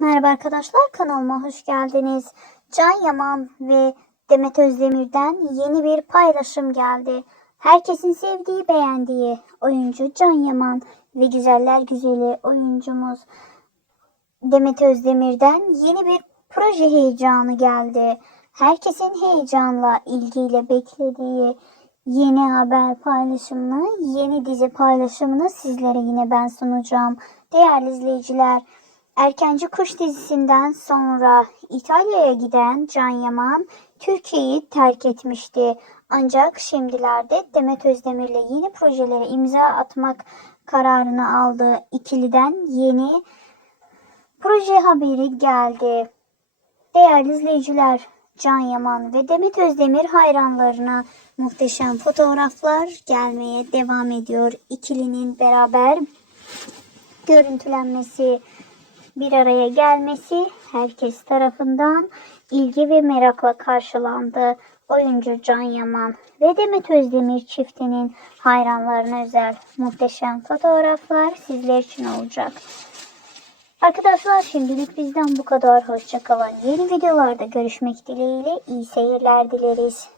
Merhaba arkadaşlar kanalıma hoş geldiniz. Can Yaman ve Demet Özdemir'den yeni bir paylaşım geldi. Herkesin sevdiği beğendiği oyuncu Can Yaman ve güzeller güzeli oyuncumuz Demet Özdemir'den yeni bir proje heyecanı geldi. Herkesin heyecanla ilgiyle beklediği yeni haber paylaşımını, yeni dizi paylaşımını sizlere yine ben sunacağım. Değerli izleyiciler, Erkenci Kuş dizisinden sonra İtalya'ya giden Can Yaman Türkiye'yi terk etmişti. Ancak şimdilerde Demet Özdemir'le yeni projelere imza atmak kararını aldı. İkiliden yeni proje haberi geldi. Değerli izleyiciler, Can Yaman ve Demet Özdemir hayranlarına muhteşem fotoğraflar gelmeye devam ediyor. İkilinin beraber görüntülenmesi, bir araya gelmesi herkes tarafından ilgi ve merakla karşılandı. Oyuncu Can Yaman ve Demet Özdemir çiftinin hayranlarına özel muhteşem fotoğraflar sizler için olacak. Arkadaşlar şimdilik bizden bu kadar. Hoşçakalın. Yeni videolarda görüşmek dileğiyle iyi seyirler dileriz.